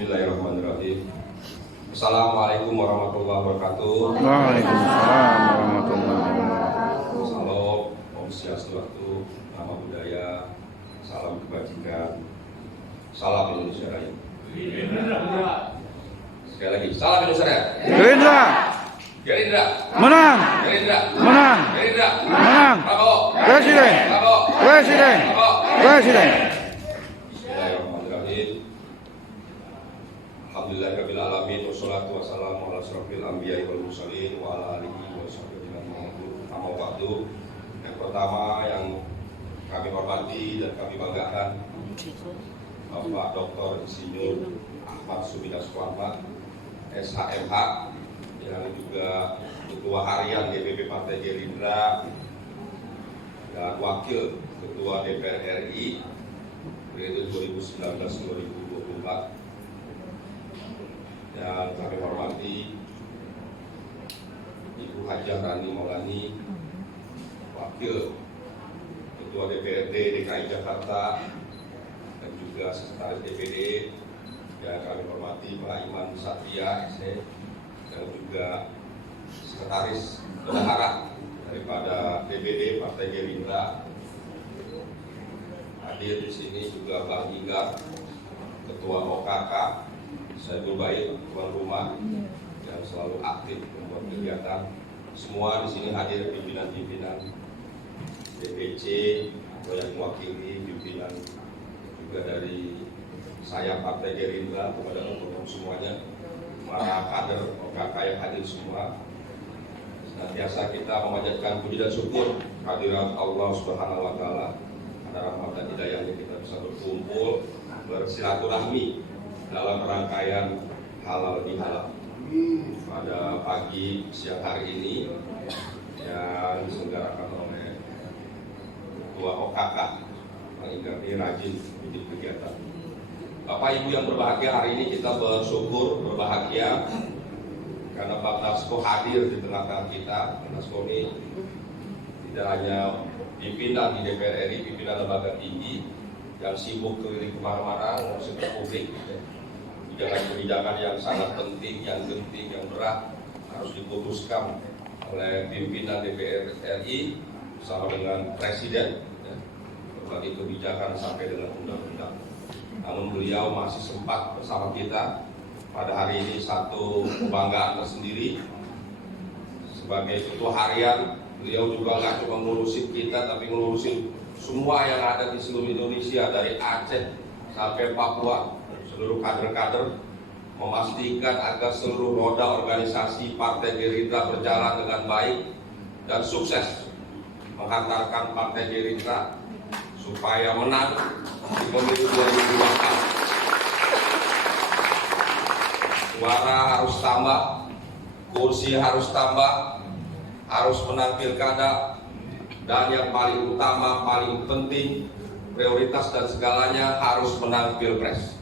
Bismillahirrahmanirrahim. Assalamualaikum warahmatullahi wabarakatuh. Waalaikumsalam warahmatullahi wabarakatuh. Salam, Om Swastiastu, Nama Budaya, salam kebajikan, salam Indonesia Raya. Sekali lagi, salam Indonesia Raya. Gerindra Gerindra menang, Gerindra menang, Gerindra menang. Prabowo Presiden, Prabowo presiden, Prabowo. presiden. Bismillahirrahmanirrahim. Alhamdulillahirabbil alamin wassalatu wassalamu ala asyrofil anbiya'i wal mursalin wa ala alihi washabihi amma ba'du. Yang pertama yang kami hormati dan kami banggakan Bapak Dr. Insinyur Ahmad Sumidasko Ahmad SHMH, yang juga Ketua Harian DPP Partai Gerindra dan Wakil Ketua DPR RI periode 2019-2024. Yang kami hormati Ibu Hajah Rani Maulani, Wakil Ketua DPRD DKI Jakarta dan juga Sekretaris DPD. Yang kami hormati Pak Iman Satria SE, dan juga Sekretaris Bendahara daripada DPD Partai Gerindra. Hadir di sini juga Bang Inggar, Ketua OKK, Saiful Baik, tuan rumah yang selalu aktif membuat kegiatan. Semua di sini hadir pimpinan-pimpinan DPC atau yang mewakili pimpinan juga dari saya Partai Gerindra, kepada teman-teman semuanya, para kader OKK yang hadir semua. Senantiasa kita memanjatkan puji dan syukur kehadirat Allah Subhanahu wa taala. Ada rahmat dan hidayahnya kita bisa berkumpul bersilaturahmi dalam rangkaian halal bihalal pada pagi siang hari ini yang diselenggarakan oleh Ketua OKK. Kami rajin bikin kegiatan. Bapak Ibu yang berbahagia, hari ini kita bersyukur, berbahagia karena Pak Dasko hadir di tengah-tengah kita. Pak Dasko ini tidak hanya pimpinan di DPR RI, pimpinan lembaga tinggi yang sibuk keliling kemana-mana ngurusin publik. Kebijakan-kebijakan yang sangat penting, yang genting, yang berat harus diputuskan oleh pimpinan DPR RI bersama dengan Presiden. Berbagai kebijakan sampai dengan undang-undang. Namun beliau masih sempat bersama kita pada hari ini. Satu kebanggaan tersendiri sebagai ketua harian, beliau juga nggak cuma ngurusin kita, tapi ngurusin semua yang ada di seluruh Indonesia dari Aceh sampai Papua, seluruh kader-kader, memastikan agar seluruh roda organisasi Partai Gerindra berjalan dengan baik dan sukses menghantarkan Partai Gerindra supaya menang di pemilu 2024. Suara harus tambah, kursi harus tambah, harus menang pilkada, dan yang paling utama, paling penting, prioritas dan segalanya harus menang pilpres.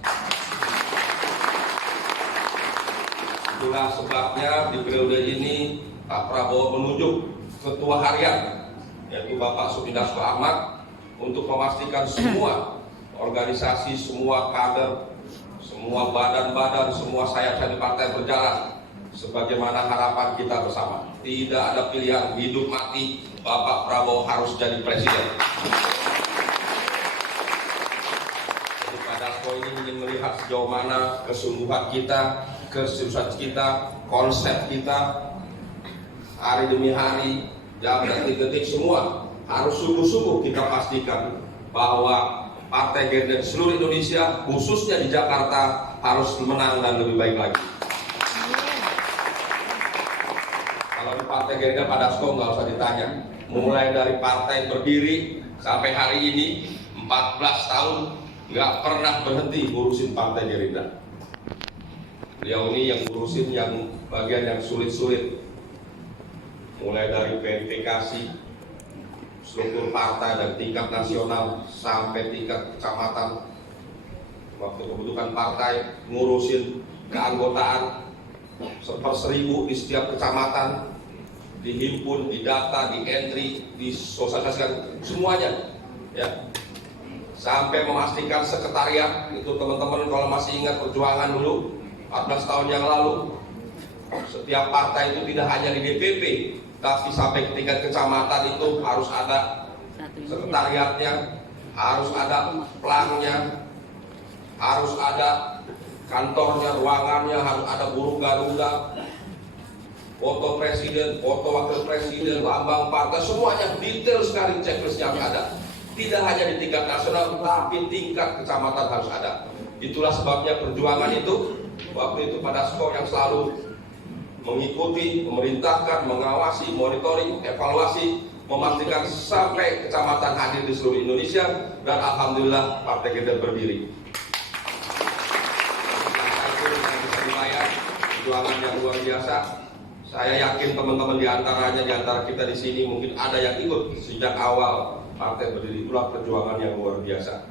Itulah sebabnya di periode ini Pak Prabowo menunjuk Ketua Harian, yaitu Bapak Sumidasko Ahmad, untuk memastikan semua organisasi, semua kader, semua badan-badan, semua sayap-sayap di partai berjalan sebagaimana harapan kita bersama. Tidak ada pilihan hidup mati, Bapak Prabowo harus jadi presiden. Jadi Pak Dasko ini ingin melihat sejauh mana kesungguhan kita, keseriusan kita, konsep kita, hari demi hari, jam detik-detik semua harus sungguh-sungguh kita pastikan bahwa Partai Gerindra di seluruh Indonesia, khususnya di Jakarta, harus menang dan lebih baik lagi. Kalau di Partai Gerindra, Pak Dasko nggak usah ditanya. Mulai dari partai berdiri sampai hari ini 14 tahun nggak pernah berhenti ngurusin Partai Gerindra. Beliau ini yang ngurusin yang bagian yang sulit-sulit, mulai dari verifikasi struktur partai dan tingkat nasional sampai tingkat kecamatan. Waktu pembentukan partai ngurusin keanggotaan 1/1000 di setiap kecamatan, dihimpun, didata, di entry, disosialisasikan semuanya. Ya, sampai memastikan sekretariat. Itu teman-teman kalau masih ingat perjuangan dulu 14 tahun yang lalu, setiap partai itu tidak hanya di DPP, tapi sampai ke tingkat kecamatan itu harus ada sekretariatnya, harus ada pelangnya, harus ada kantornya, ruangannya, harus ada burung garuda, foto presiden, foto wakil presiden, lambang partai, semuanya detail sekali checklistnya ada. Tidak hanya di tingkat nasional, tapi tingkat kecamatan harus ada. Itulah sebabnya perjuangan itu, waktu itu Pak Dasko yang selalu mengikuti, memerintahkan, mengawasi, monitoring, evaluasi, memastikan sampai kecamatan hadir di seluruh Indonesia, dan alhamdulillah partai kita berdiri. Perjuangan yang luar biasa. Saya yakin teman-teman di antara kita di sini mungkin ada yang ikut sejak awal partai berdiri. Itulah perjuangan yang luar biasa.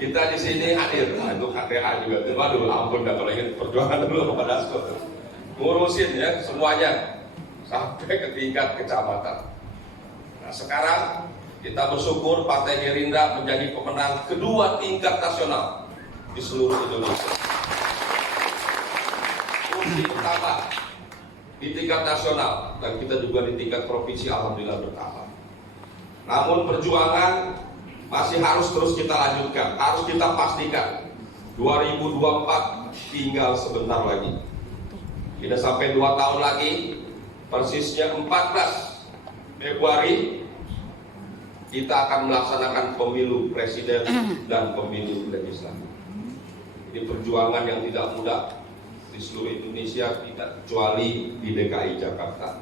Kita di sini hadir, itu KTA juga. Waduh, ampun dah kalau ingin perjuangan dulu kepada Dasko. Ngurusin ya semuanya sampai ke tingkat kecamatan. Nah, sekarang kita bersyukur Partai Gerindra menjadi pemenang kedua tingkat nasional di seluruh Indonesia. Kursi bertambah di tingkat nasional dan kita juga di tingkat provinsi alhamdulillah bertambah. Namun perjuangan masih harus terus kita lanjutkan, harus kita pastikan. 2024 tinggal sebentar lagi. Tidak sampai 2 tahun lagi, persisnya 14 Februari kita akan melaksanakan pemilu presiden dan pemilu legislatif. Ini perjuangan yang tidak mudah di seluruh Indonesia, tidak kecuali di DKI Jakarta.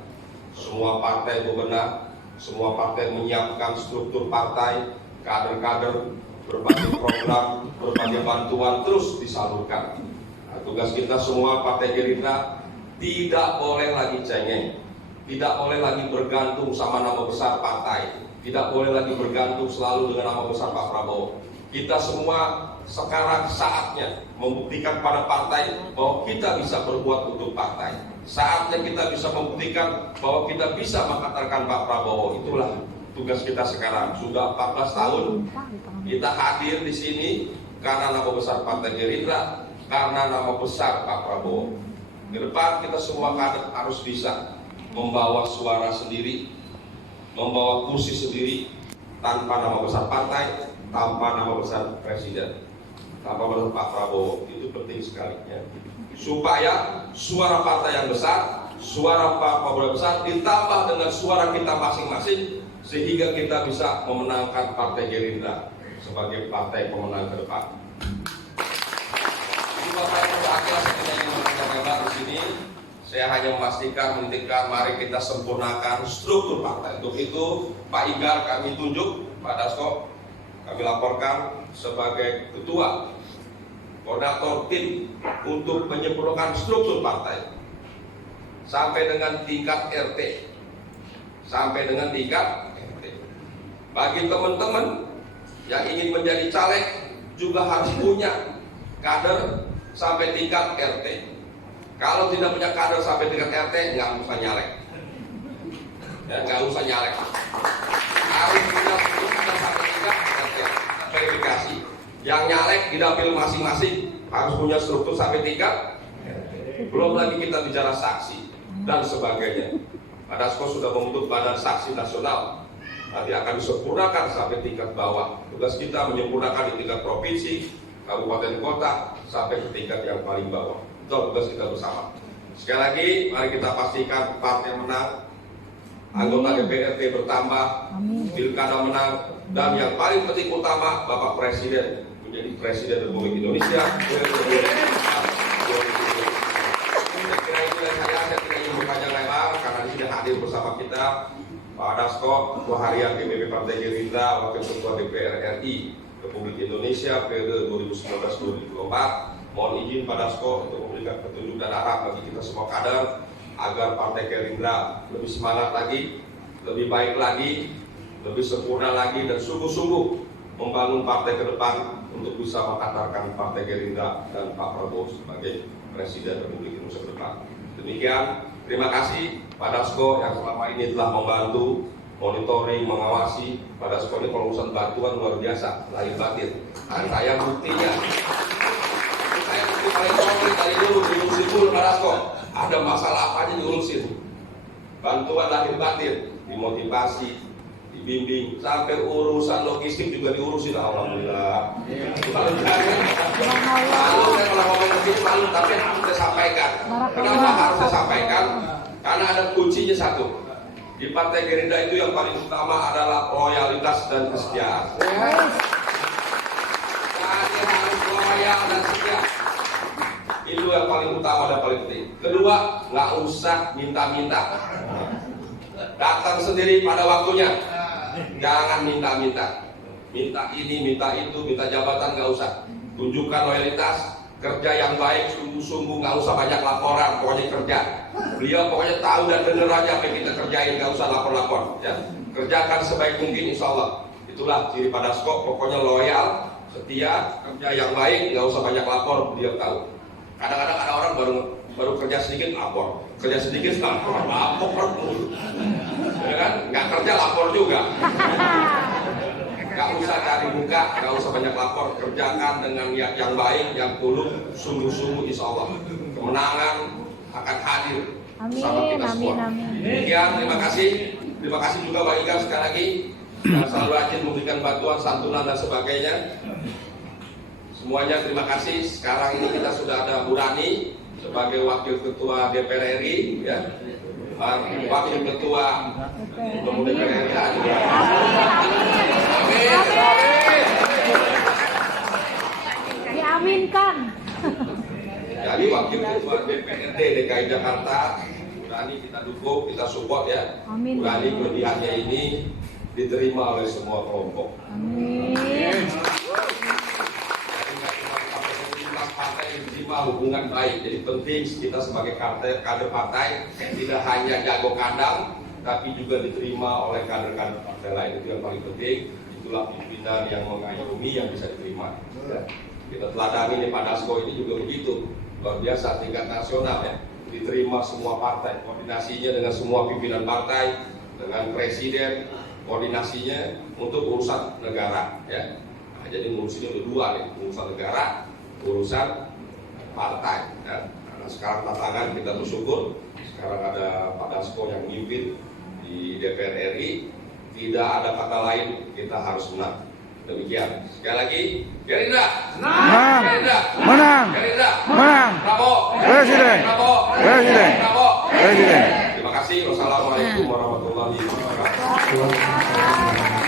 Semua partai bebenah, semua partai menyiapkan struktur partai, kader-kader, berbagai program, berbagai bantuan terus disalurkan. Nah, tugas kita semua Partai Gerindra tidak boleh lagi cengeng, tidak boleh lagi bergantung sama nama besar partai, tidak boleh lagi bergantung selalu dengan nama besar Pak Prabowo. Kita semua sekarang saatnya membuktikan pada partai bahwa kita bisa berbuat untuk partai. Saatnya kita bisa membuktikan bahwa kita bisa mengatakan Pak Prabowo. Itulah tugas kita sekarang. Sudah 14 tahun kita hadir di sini karena nama besar Partai Gerindra, karena nama besar Pak Prabowo. Ke depan kita semua kader harus bisa membawa suara sendiri, membawa kursi sendiri, tanpa nama besar partai, tanpa nama besar presiden, tanpa besar Pak Prabowo. Itu penting sekali ya. Supaya suara partai yang besar, suara Pak Prabowo besar ditambah dengan suara kita masing-masing, sehingga kita bisa memenangkan Partai Gerindra sebagai partai pemenang ke depan. Jadi Bapak Ibu akhirnya saya ingin menyampaikan di sini. Saya hanya memastikan, menitipkan, mari kita sempurnakan struktur partai. Untuk itu, Pak Igar kami tunjuk, Pak Dasko, kami laporkan sebagai ketua, koordinator tim untuk menyempurnakan struktur partai sampai dengan tingkat RT, sampai dengan tingkat RT. Bagi teman-teman yang ingin menjadi caleg juga harus punya kader sampai tingkat RT. Kalau tidak punya kader sampai tingkat RT, nggak usah nyalek. Ya, nggak usah nyalek. Harus punya sampai tingkat RT. Verifikasi. Yang nyalek di dapil masing-masing harus punya struktur sampai tingkat RT. Belum lagi kita bicara saksi dan sebagainya. Pak Dasko sudah membentuk Badan Saksi Nasional. Nanti akan disempurnakan sampai tingkat bawah. Tugas kita menyempurnakan di tingkat provinsi, kabupaten kota, sampai ke tingkat yang paling bawah. Itu tugas kita bersama. Sekali lagi, mari kita pastikan partai menang, anggota DPRD bertambah, pilkada menang, dan yang paling penting utama, Bapak Presiden menjadi Presiden Republik Indonesia. Saya tidak ingin berpanjang lebar karena di sini hadir bersama kita Pak Dasko, Ketua Harian DPP Partai Gerindra, Wakil Ketua DPR RI Republik Indonesia periode 2019-2024. Mohon izin Pak Dasko untuk memberikan petunjuk dan arah bagi kita semua kader agar Partai Gerindra lebih semangat lagi, lebih baik lagi, lebih sempurna lagi, dan sungguh-sungguh membangun partai ke depan untuk bisa mengantarkan Partai Gerindra dan Pak Prabowo sebagai Presiden Republik Indonesia ke depan. Demikian, terima kasih Pak Dasko yang selama ini telah membantu monitoring, mengawasi. Pada sekolah ini kalau urusan bantuan luar biasa, lahir batin. Dan saya buktinya, saya bukti paling konkret dari dulu diurusin dulu pada sekolah. Ada masalah apa aja diurusin. Bantuan lahir batin, dimotivasi, dibimbing, sampai urusan logistik juga diurusin. Alhamdulillah. Lalu saya kalau ngomong begini malu, tapi harus saya sampaikan. Kenapa harus saya sampaikan? Karena ada kuncinya satu. Di Partai Gerindra itu yang paling utama adalah loyalitas dan kesetiaan. Jadi harus loyal dan setia. Itu yang paling utama dan paling penting. Kedua, nggak usah minta-minta. Datang sendiri pada waktunya. Jangan minta-minta. Minta ini, minta itu, minta jabatan, nggak usah. Tunjukkan loyalitas. Kerja yang baik, sungguh-sungguh, nggak usah banyak laporan, pokoknya kerja. Beliau pokoknya tahu dan dengar aja apa yang kita kerjain, nggak usah lapor-lapor. Ya. Kerjakan sebaik mungkin, insya Allah. Itulah ciri Padasko, pokoknya loyal, setia, kerja yang baik, nggak usah banyak lapor, beliau tahu. Kadang-kadang ada orang baru kerja sedikit lapor, kerja sedikit lapor, ya kan? Nggak kerja lapor juga. Gak usah cari muka, gak usah banyak lapor. Kerjakan dengan niat yang baik, yang tulus, sungguh-sungguh, insya Allah kemenangan akan hadir bersama kita semua. Demikian, terima kasih. Terima kasih juga Pak Igar sekali lagi yang selalu rajin memberikan bantuan, santunan dan sebagainya. Semuanya terima kasih. Sekarang ini kita sudah ada Bu Rani sebagai Wakil Ketua DPR RI, ya. Wakil Ketua Umum DPR RI. Diaminkan. Jadi Wakil Ketua DPRD DKI Jakarta, Bu Rani kita dukung, kita support ya. Amin. Bu Rani kelebihannya ini diterima oleh semua kelompok. Amin. Jadi nggak cuma lintas partai yang diterima hubungan baik. Jadi penting kita sebagai kader partai tidak hanya jago kandang, tapi juga diterima oleh kader-kader partai lain. Itu yang paling penting. Itulah pimpinan yang mengayomi yang bisa diterima. Ya. Kita teladani nih Padasko ini juga begitu, luar biasa tingkat nasional ya, diterima semua partai, koordinasinya dengan semua pimpinan partai, dengan presiden, koordinasinya untuk urusan negara ya. Nah, jadi ngurusinnya ada dua nih, urusan negara, urusan partai ya. Karena sekarang tantangan kita bersyukur, sekarang ada Padasko yang memimpin di DPR RI, tidak ada kata lain, kita harus menang. Demikian. Sekali lagi, Gerindra Menang. Gerindra Menang. Gerindra Menang. Prabowo Presiden. Prabowo Presiden. Prabowo Presiden. Terima kasih. Wassalamualaikum warahmatullahi wabarakatuh.